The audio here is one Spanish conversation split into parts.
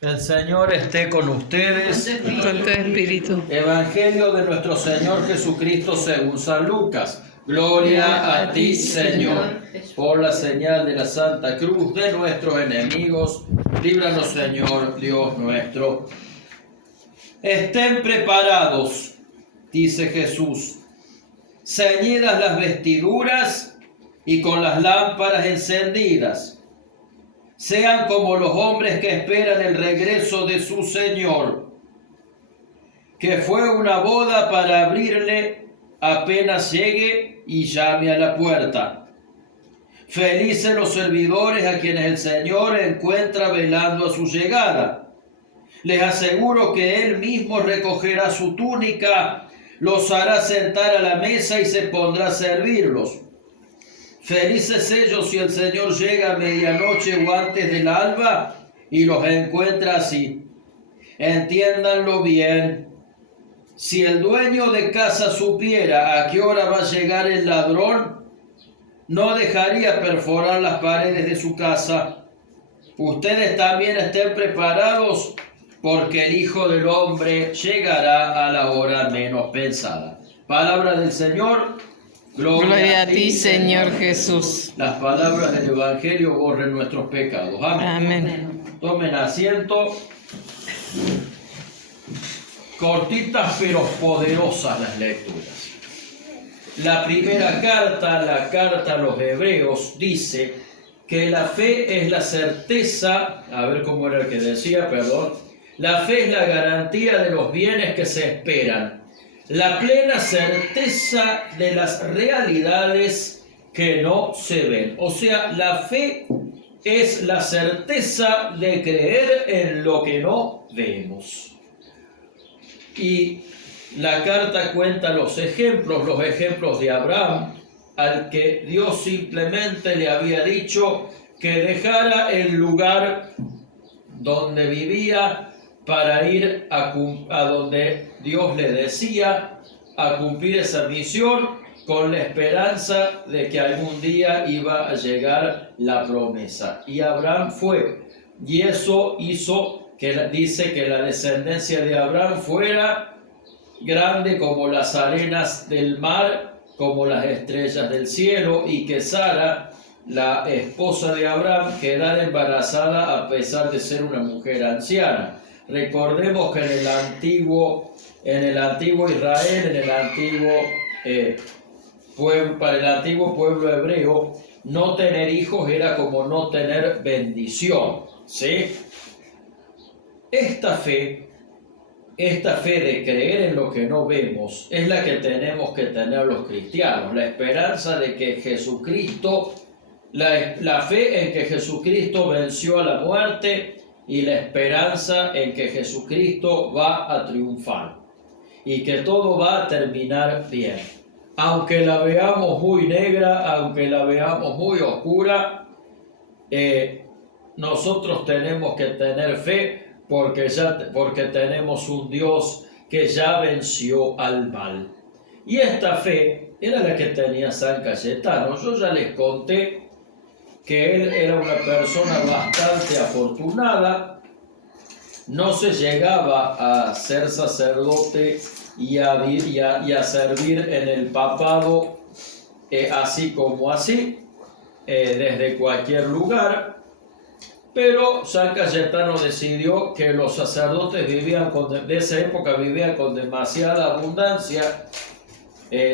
El Señor esté con ustedes. Con tu espíritu. Evangelio de nuestro Señor Jesucristo según San Lucas. Gloria a ti, Señor. Por la señal de la Santa Cruz de nuestros enemigos, líbranos, Señor Dios nuestro. Estén preparados, dice Jesús, ceñidas las vestiduras y con las lámparas encendidas. Sean como los hombres que esperan el regreso de su Señor, que fue una boda para abrirle apenas llegue y llame a la puerta. Felices los servidores a quienes el Señor encuentra velando a su llegada. Les aseguro que Él mismo recogerá su túnica, los hará sentar a la mesa y se pondrá a servirlos. Felices ellos si el Señor llega a medianoche o antes del alba y los encuentra así. Entiéndanlo bien. Si el dueño de casa supiera a qué hora va a llegar el ladrón, no dejaría perforar las paredes de su casa. Ustedes también estén preparados, porque el Hijo del Hombre llegará a la hora menos pensada. Palabra del Señor. Gloria a ti, Señor Jesús. Las palabras del Evangelio borren nuestros pecados. Amén. Amén. Tomen asiento. Cortitas pero poderosas las lecturas. La primera carta, la carta a los Hebreos, dice que la fe es la certeza, a ver cómo era el que decía, perdón. La fe es la garantía de los bienes que se esperan, la plena certeza de las realidades que no se ven. O sea, la fe es la certeza de creer en lo que no vemos. Y la carta cuenta los ejemplos de Abraham, al que Dios simplemente le había dicho que dejara el lugar donde vivía para ir a donde Dios le decía, a cumplir esa misión con la esperanza de que algún día iba a llegar la promesa. Y Abraham fue, y eso hizo que dice que la descendencia de Abraham fuera grande como las arenas del mar, como las estrellas del cielo, y que Sara, la esposa de Abraham, quedara embarazada a pesar de ser una mujer anciana. Recordemos que en el antiguo Israel, para el antiguo pueblo hebreo, no tener hijos era como no tener bendición, ¿sí? Esta fe de creer en lo que no vemos es la que tenemos que tener los cristianos, la esperanza de que Jesucristo, la fe en que Jesucristo venció a la muerte y la esperanza en que Jesucristo va a triunfar y que todo va a terminar bien. Aunque la veamos muy negra, aunque la veamos muy oscura, nosotros tenemos que tener fe porque tenemos un Dios que ya venció al mal. Y esta fe era la que tenía San Cayetano. Yo ya les conté que él era una persona bastante afortunada, no se llegaba a ser sacerdote y a servir en el papado así como así, desde cualquier lugar, pero San Cayetano decidió que los sacerdotes de esa época vivían con demasiada abundancia.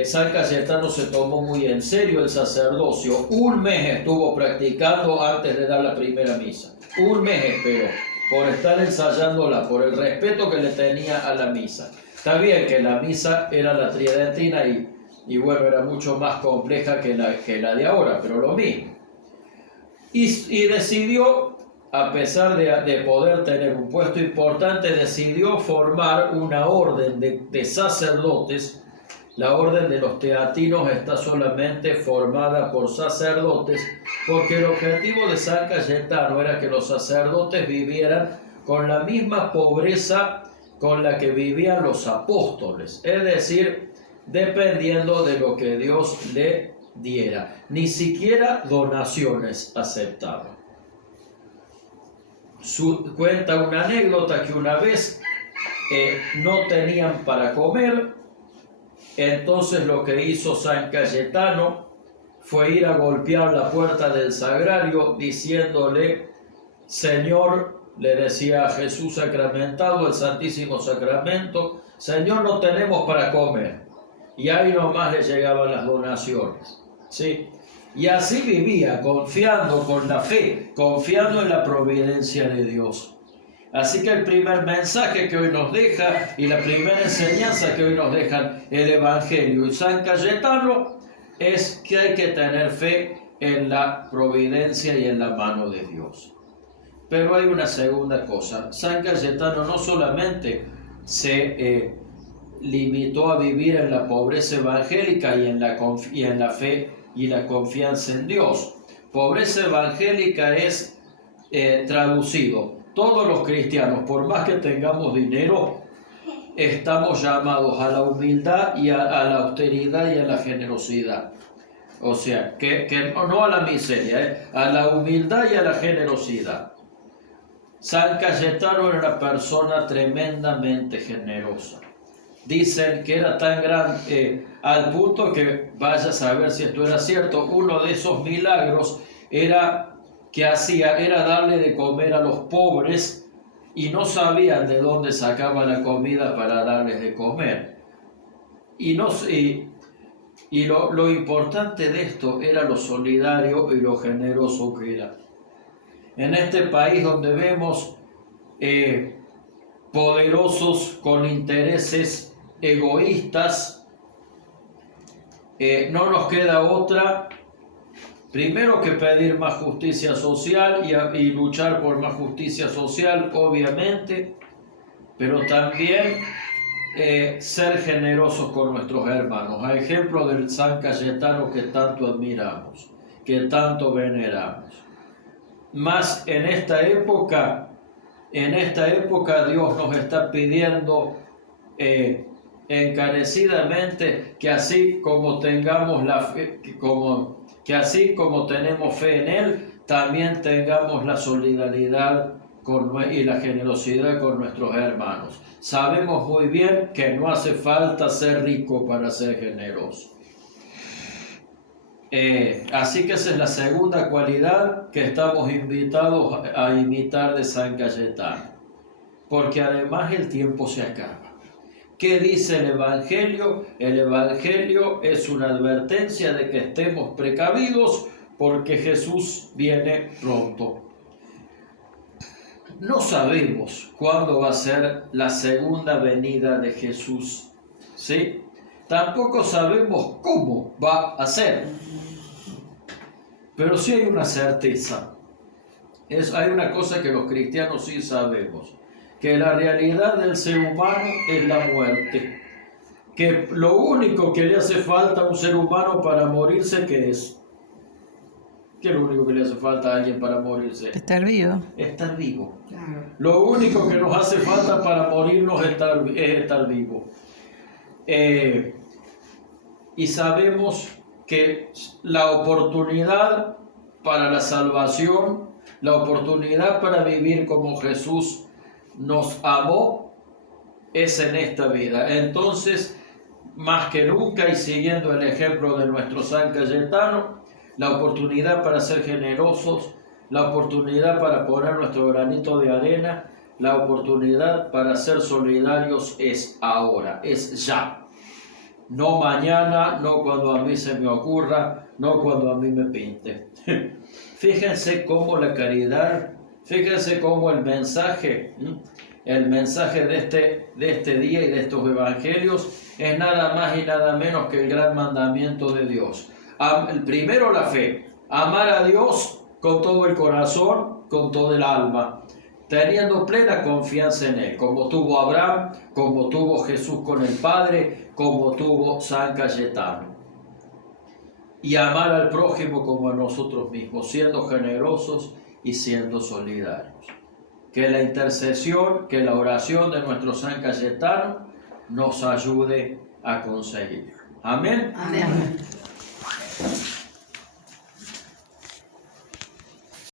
San Cayetano se tomó muy en serio el sacerdocio. Un mes estuvo practicando antes de dar la primera misa. Un mes esperó por estar ensayándola, por el respeto que le tenía a la misa. Está bien que la misa era la tridentina y bueno, era mucho más compleja que la de ahora, pero lo mismo. Y decidió, a pesar de poder tener un puesto importante, decidió formar una orden de sacerdotes. La orden de los teatinos está solamente formada por sacerdotes, porque el objetivo de San Cayetano era que los sacerdotes vivieran con la misma pobreza con la que vivían los apóstoles, es decir, dependiendo de lo que Dios le diera. Ni siquiera donaciones aceptaban. cuenta una anécdota que una vez no tenían para comer, entonces lo que hizo San Cayetano fue ir a golpear la puerta del sagrario diciéndole: Señor, le decía a Jesús sacramentado, el Santísimo Sacramento, Señor, no tenemos para comer. Y ahí nomás le llegaban las donaciones, ¿sí? Y así vivía, confiando con la fe, confiando en la providencia de Dios. Así que el primer mensaje que hoy nos deja y la primera enseñanza que hoy nos dejan el Evangelio y San Cayetano es que hay que tener fe en la providencia y en la mano de Dios. Pero hay una segunda cosa. San Cayetano no solamente se limitó a vivir en la pobreza evangélica y en la fe y la confianza en Dios. Pobreza evangélica es traducido: todos los cristianos, por más que tengamos dinero, estamos llamados a la humildad y a la austeridad y a la generosidad. O sea, que no a la miseria, a la humildad y a la generosidad. San Cayetano era una persona tremendamente generosa. Dicen que era tan grande al punto que, vaya a saber si esto era cierto, uno de esos milagros era darle de comer a los pobres y no sabían de dónde sacaba la comida para darles de comer. Y lo importante de esto era lo solidario y lo generoso que era. En este país donde vemos poderosos con intereses egoístas, no nos queda otra, primero que pedir más justicia social y luchar por más justicia social, obviamente, pero también ser generosos con nuestros hermanos, a ejemplo del San Cayetano que tanto admiramos, que tanto veneramos. Más en esta época Dios nos está pidiendo encarecidamente que así como tengamos la fe, que así como tenemos fe en Él, también tengamos la solidaridad y la generosidad con nuestros hermanos. Sabemos muy bien que no hace falta ser rico para ser generoso. Así que esa es la segunda cualidad que estamos invitados a imitar de San Cayetano, porque además el tiempo se acaba. ¿Qué dice el Evangelio? El Evangelio es una advertencia de que estemos precavidos porque Jesús viene pronto. No sabemos cuándo va a ser la segunda venida de Jesús, ¿sí? Tampoco sabemos cómo va a ser. Pero sí hay una certeza. Hay una cosa que los cristianos sí sabemos: que la realidad del ser humano es la muerte. Que lo único que le hace falta a un ser humano para morirse, ¿qué es? ¿Qué es lo único que le hace falta a alguien para morirse? Estar vivo. Estar vivo. Claro. Lo único que nos hace falta para morirnos es estar vivo. Y sabemos que la oportunidad para la salvación, la oportunidad para vivir como Jesús nos amó, es en esta vida. Entonces, más que nunca, y siguiendo el ejemplo de nuestro San Cayetano, la oportunidad para ser generosos, la oportunidad para poner nuestro granito de arena, la oportunidad para ser solidarios es ahora, es ya. No mañana, no cuando a mí se me ocurra, no cuando a mí me pinte. Fíjense cómo la caridad, fíjense cómo el mensaje de este día y de estos evangelios es nada más y nada menos que el gran mandamiento de Dios. Primero la fe, amar a Dios con todo el corazón, con todo el alma, teniendo plena confianza en Él, como tuvo Abraham, como tuvo Jesús con el Padre, como tuvo San Cayetano. Y amar al prójimo como a nosotros mismos, siendo generosos y siendo solidarios. Que la intercesión, que la oración de nuestro San Cayetano nos ayude a conseguirlo. Amén. Amén.